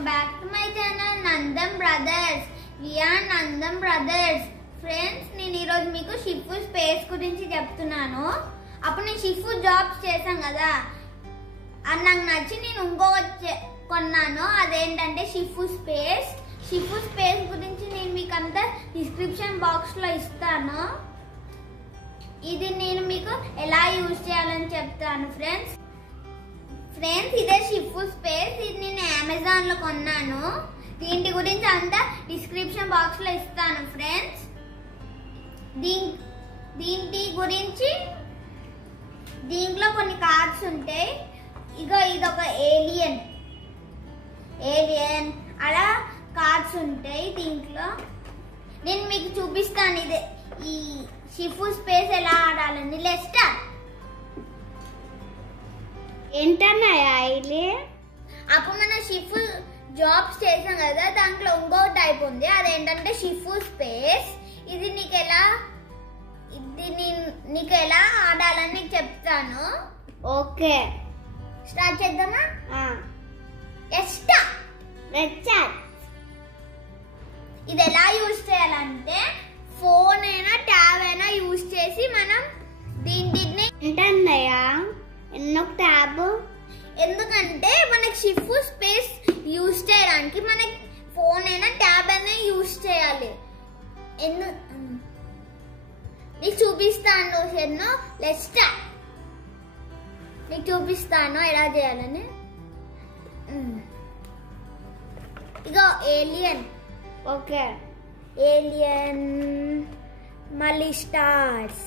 welcome back to my channel Nandam Brothers. We are Nandam Brothers. Friends, నేను ఈ రోజు మీకు షిఫ్ట్ స్పేస్ గురించి చెప్తున్నాను. అప్పుడు నేను షిఫ్ట్ జాబ్స్ చేశాను కదా, అది నాకు నచ్చి నేను ఇంకొకటి కొన్నాను. అదేంటంటే షిఫ్ట్ స్పేస్. షిఫ్ట్ స్పేస్ గురించి నేను మీకు అంతా డిస్క్రిప్షన్ బాక్స్ లో ఇస్తాను. ఇది నేను మీకు ఎలా యూజ్ చేయాలని చెప్తాను ఫ్రెండ్స్. ఇదే షిఫ్ట్ స్పేస్. ఇది నేను అమెజాన్ లో కొన్నాను. దీని గురించి అంతా డిస్క్రిప్షన్ బాక్స్ లో ఇస్తాను ఫ్రెండ్స్. దీని గురించి దీంట్లో కొన్ని కార్డ్స్ ఉంటాయి. ఇదొక ఏలియన్ అలా కార్డ్స్ ఉంటాయి దీంట్లో. నేను మీకు చూపిస్తాను ఇదే ఈ షిఫ్ట్ స్పేస్ ఎలా ఆడాలని. Let's start. ఏంటన్నాయా ఇది? అప్పుడు మనం షిఫ్ట్ జాబ్స్ చేసాం కదా, దాంట్లో ఇంకో టైప్ ఉంది. అదేంటంటే షిఫ్ట్ స్పేస్. ఇది నీకు ఎలా ఆడాలని నీకు చెప్తాను. ఓకే, స్టార్ట్ చేద్దామా? ఇది ఎలా యూజ్ చేయాలంటే ఫోన్ అయినా ట్యాబ్ అయినా యూజ్ చేసి మనం దీన్ని ఏంటన్నాయా ఎన్నొక ట్యాబ్? ఎందుకంటే మనకి షిఫ్ట్ స్పేస్ యూజ్ చేయడానికి మనకి ఫోన్ అయినా ట్యాబ్ అయినా యూజ్ చేయాలి. నీకు చూపిస్తాను నీకు చూపిస్తాను ఎలా చేయాలని. ఇగో ఏలియన్. ఓకే, ఏలియన్ మళ్ళీ stars,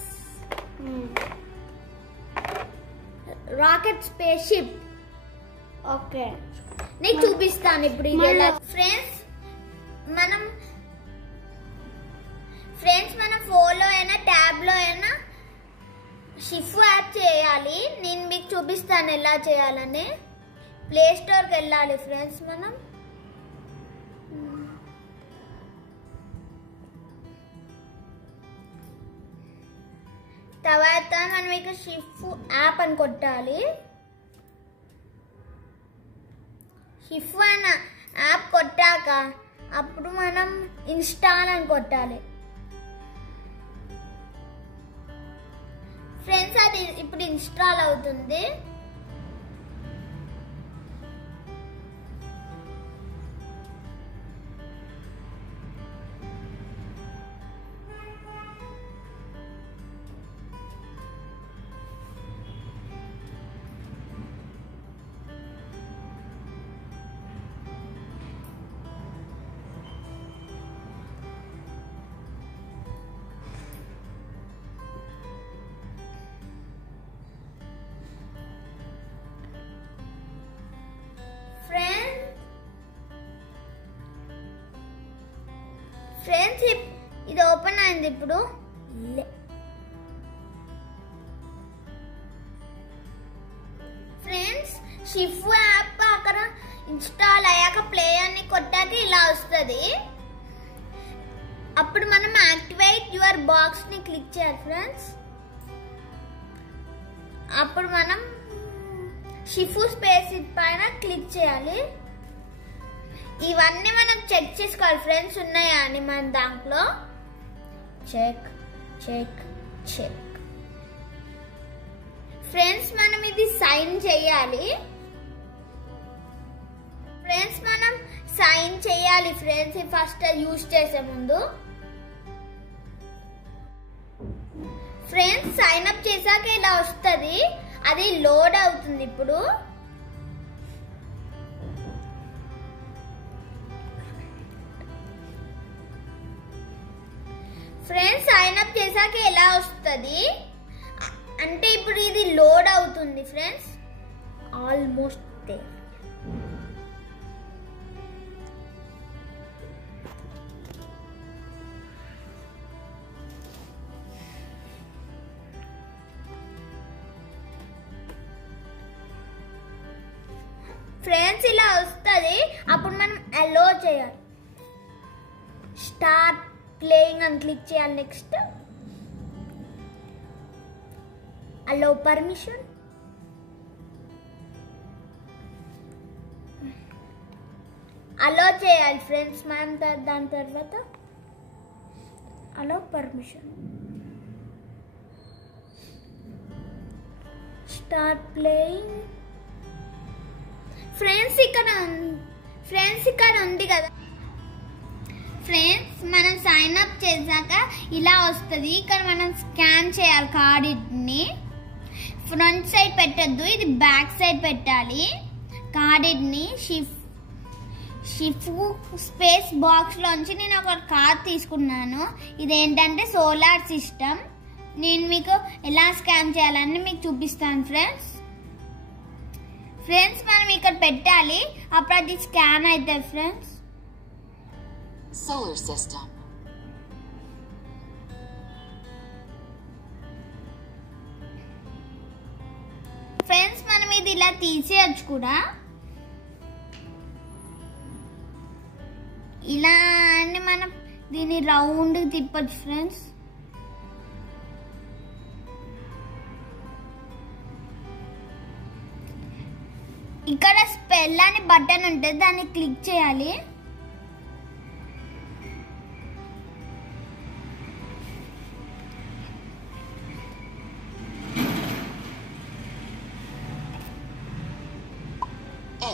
rocket space ship. Okay, నీకు చూపిస్తాను ఇప్పుడు ఇది ఎలా. ఫ్రెండ్స్ మనం ఫోన్ లో అయినా ట్యాబ్ లో అయినా షిఫ్ట్ యాడ్ చేయాలి. నేను మీకు చూపిస్తాను ఎలా చేయాలని. ప్లే స్టోర్ కి వెళ్ళాలి ఫ్రెండ్స్. మనం తర్వాత మనం ఇక షిఫ్ట్ యాప్ అని కొట్టాలి. షిఫ్ట్ అన్న యాప్ కొట్టాక అప్పుడు మనం ఇన్స్టాల్ అని కొట్టాలి. ఫ్రెండ్స్, అది ఇప్పుడు ఇన్స్టాల్ అవుతుంది. ఫ్రెండ్స్, ఇది ఓపెన్ అయింది ఇప్పుడు. ఫ్రెండ్స్, షిఫ్ట్ యాప్ అక్కడ ఇన్స్టాల్ అయ్యాక ప్లే అని కొట్టాక ఇలా వస్తుంది. అప్పుడు మనం యాక్టివేట్ యువర్ బాక్స్ ని క్లిక్ చేయాలి ఫ్రెండ్స్. అప్పుడు మనం షిఫ్ట్ స్పేస్ పైన క్లిక్ చేయాలి. ఇవన్నీ మనం చెక్ చేసుకోవాలి ఫ్రెండ్స్, ఉన్నాయా అని మన దాంట్లో. Check check check. ఫ్రెండ్స్, మనం ఇది సైన్ చేయాలి. ఫ్రెండ్స్ ఫస్ట్ యూజ్ చేసే ముందు. ఫ్రెండ్స్, సైన్ అప్ చేశాక ఇలా వస్తుంది. అది లోడ్ అవుతుంది ఇప్పుడు. ఫ్రెండ్స్, సైన్ అప్ చేశాక ఎలా వస్తుంది అంటే ఇప్పుడు ఇది లోడ్ అవుతుంది ఫ్రెండ్స్. Almost there. ఫ్రెండ్స్, ఇలా వస్తుంది. అప్పుడు మనం అలో చేయాలి. స్టార్ట్ ప్లేయింగ్ అని క్లిక్ చేయాలి. నెక్స్ట్ అలో పర్మిషన్. అలో చేయాలి ఫ్రెండ్స్ మనం దాని తర్వాత అలో పర్మిషన్ స్టార్ట్ ప్లేయింగ్. ఫ్రెండ్స్ ఇక్కడ ఉంది కదా ఫ్రెండ్స్, మనం సైన్ అప్ చేశాక ఇలా వస్తుంది. ఇక్కడ మనం స్కాన్ చేయాలి కార్డుని. ఫ్రంట్ సైడ్ పెట్టద్దు, ఇది బ్యాక్ సైడ్ పెట్టాలి. కార్డుని షిఫ్ట్ స్పేస్ బాక్స్లోంచి నేను ఒక కార్డ్ తీసుకున్నాను. ఇదేంటంటే సోలార్ సిస్టమ్. నేను మీకు ఎలా స్కాన్ చేయాలని మీకు చూపిస్తాను ఫ్రెండ్స్. మనం ఇక్కడ పెట్టాలి, అప్పుడు అది స్కాన్ అవుతుంది ఫ్రెండ్స్. Solar system. ఫ్రెండ్స్ మనం ఇది ఇలా తీసేయచ్చు కూడా. ఇలా అని మనం దీన్ని రౌండ్ తిప్పచ్చు ఫ్రెండ్స్. ఇక్కడ స్పెల్ అని బటన్ ఉంటుంది, దాన్ని క్లిక్ చేయాలి.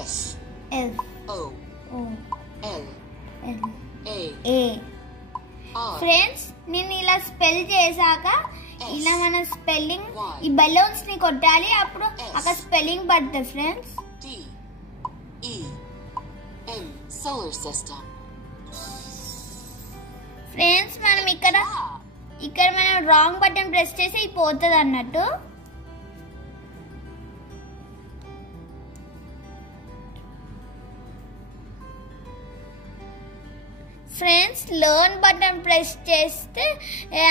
S F O O L L A A. R friends నేను ఇలా స్పెల్ చేశాక ఇలా మన స్పెల్లింగ్ ఈ బలూన్స్ ని కొట్టాలి, అప్పుడు అక్కడ స్పెల్లింగ్ పడుతుంది friends. D E M. Solar system. Friends మనం ఇక్కడ మనం రాంగ్ బటన్ ప్రెస్ చేసి పోతుంది అన్నట్టు. ఫ్రెండ్స్ లర్న్ బటన్ ప్రెస్ చేస్తే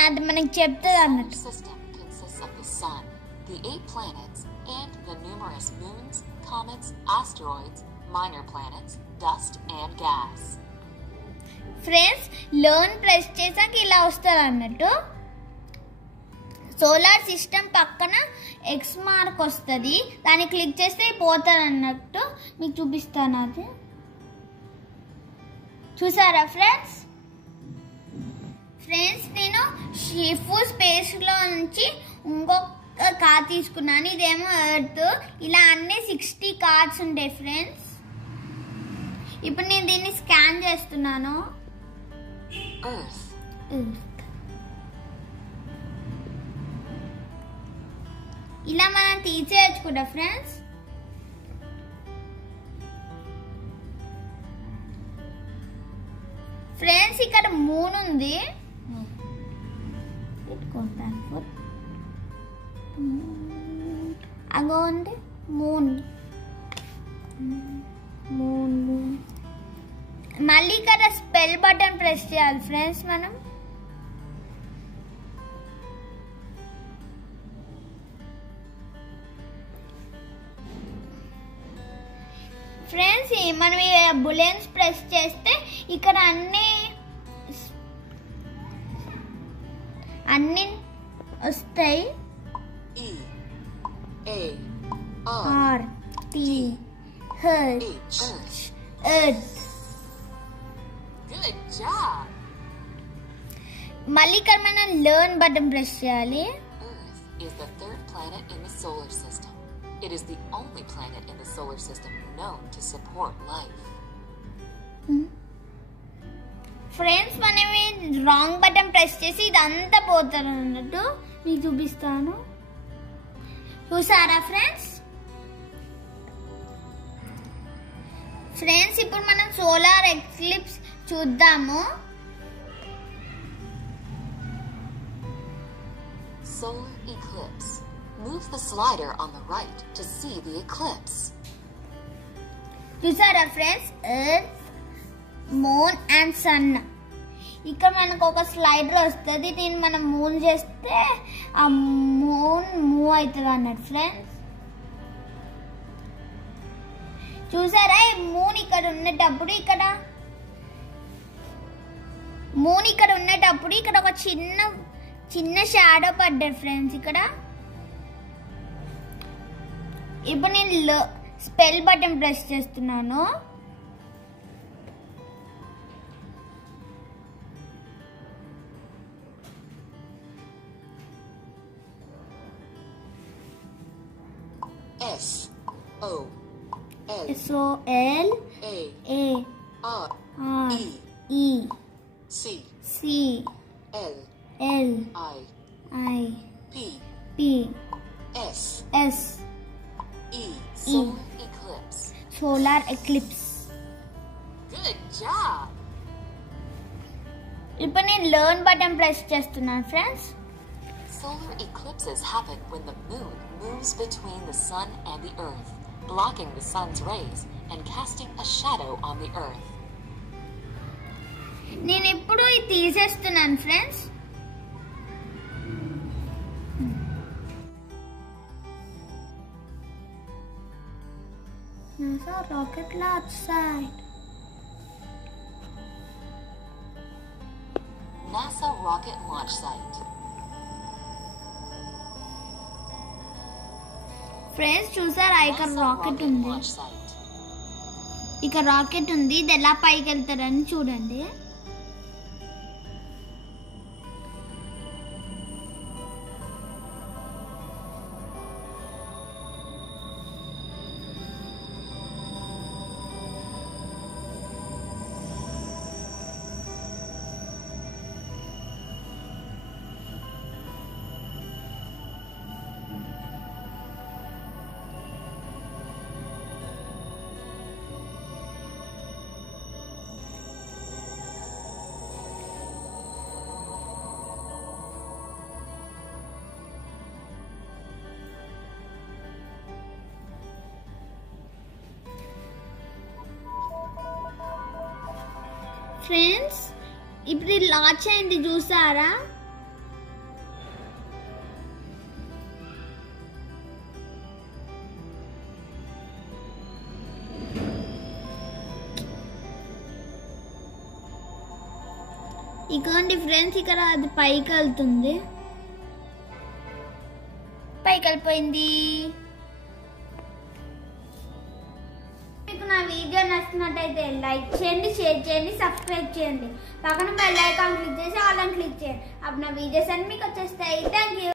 అది మనకి చెప్తుంది అన్నట్టు. Solar system consists of the sun, the 8 planets, and the numerous moons, comets, asteroids, minor planets, dust, and gas. Friends learn press చేసాక ఇలా వస్తుంది అన్నట్టు. సోలార్ సిస్టమ్ పక్కన ఎక్స్ మార్క్ వస్తుంది, దాన్ని క్లిక్ చేస్తే పోతుంది అన్నట్టు. మీకు చూపిస్తాను, అది చూసారా ఫ్రెండ్స్. నేను షిఫ్ట్ స్పేస్లో నుంచి ఇంకొక కార్డ్ తీసుకున్నాను. ఇదేమో ఎర్త్. ఇలా అన్నీ 60 కార్డ్స్ ఉంటాయి ఫ్రెండ్స్. ఇప్పుడు నేను దీన్ని స్కాన్ చేస్తున్నాను. Earth. ఇలా మనం తీసేయచ్చు కూడా ఫ్రెండ్స్. ఫ్రెండ్స్ ఇక్కడ మూన్ ఉంది, అగో ఉంది మూన్. మళ్ళీ ఇక్కడ స్పెల్ బటన్ ప్రెస్ చేయాలి ఫ్రెండ్స్ మనం. ఫ్రెండ్స్ మనం ఈ బులెన్స్ ప్రెస్ చేస్తే ఇక్కడ అన్ని వస్తాయి. E A R T H Earth. Good job. మళ్ళీ ఇక్కడ మనం లర్న్ బటన్ ప్రెస్ చేయాలి. Earth is the 3rd planet in the solar system. It is the only planet in the solar system known to support life. Friends మనం wrong button press చేసి ఇదంతా పోతారు అన్నట్టు మీకు చూపిస్తాను. చూసారా ఫ్రెండ్స్. ఇప్పుడు మనం సోలార్ ఎక్లిప్స్ చూద్దాము. Solar eclipse. Move the slider on the right to see the eclipse. చూసారా friends, earth, moon and sun. ఇక్కడ మనకు ఒక స్లైడర్ వస్తుంది, దీన్ని మనం మూవ్ చేస్తే ఆ మూన్ మూవ్ అవుతుంది అన్నట్టు ఫ్రెండ్స్. చూసారా ఈ మూన్ ఇక్కడ ఉన్నప్పుడు ఇక్కడ ఒక చిన్న షాడో పడ్డది ఫ్రెండ్స్ ఇక్కడ. ఇప్పుడు నేను స్పెల్ బటన్ ప్రెస్ చేస్తున్నాను. S O L SOL A A R R E E C C L L I I P P S S E solar eclipse. solar eclipse. Good job. ఇప్పుడు నేను learn button press చేస్తున్నాను friends. Solar eclipses happen when the moon moves between the sun and the earth, blocking the sun's rays and casting a shadow on the earth. నేను ఇప్పుడు ఇది తీసేస్తున్నాను friends. NASA rocket launch site. NASA rocket launch site. Friends చూసారా ఇక్కడ NASA rocket rocket ఉంది, launch site. ఇక్కడ rocket ఉంది. ఇది ఎలా పైకి వెళ్తారని చూడండి. ఫ్రెండ్స్ ఇప్పుడు ఇది లాంచ్ అయింది చూసారా. ఇకండి ఫ్రెండ్స్ ఇక్కడ అది పైకి వెళ్తుంది, పైకి వెళ్ళిపోయింది. మీకు నా వీడియో నచ్చినట్టయితే లైక్ చేయండి, షేర్ చేయండి, సబ్స్క్రైబ్ చేయండి. పక్కన బెల్ ఐకాన్ క్లిక్ చేసి ఆల్ అని క్లిక్ చేయండి. అప్పుడు నా వీడియోస్ అన్ని మీకు వచ్చేస్తాయి. Thank you.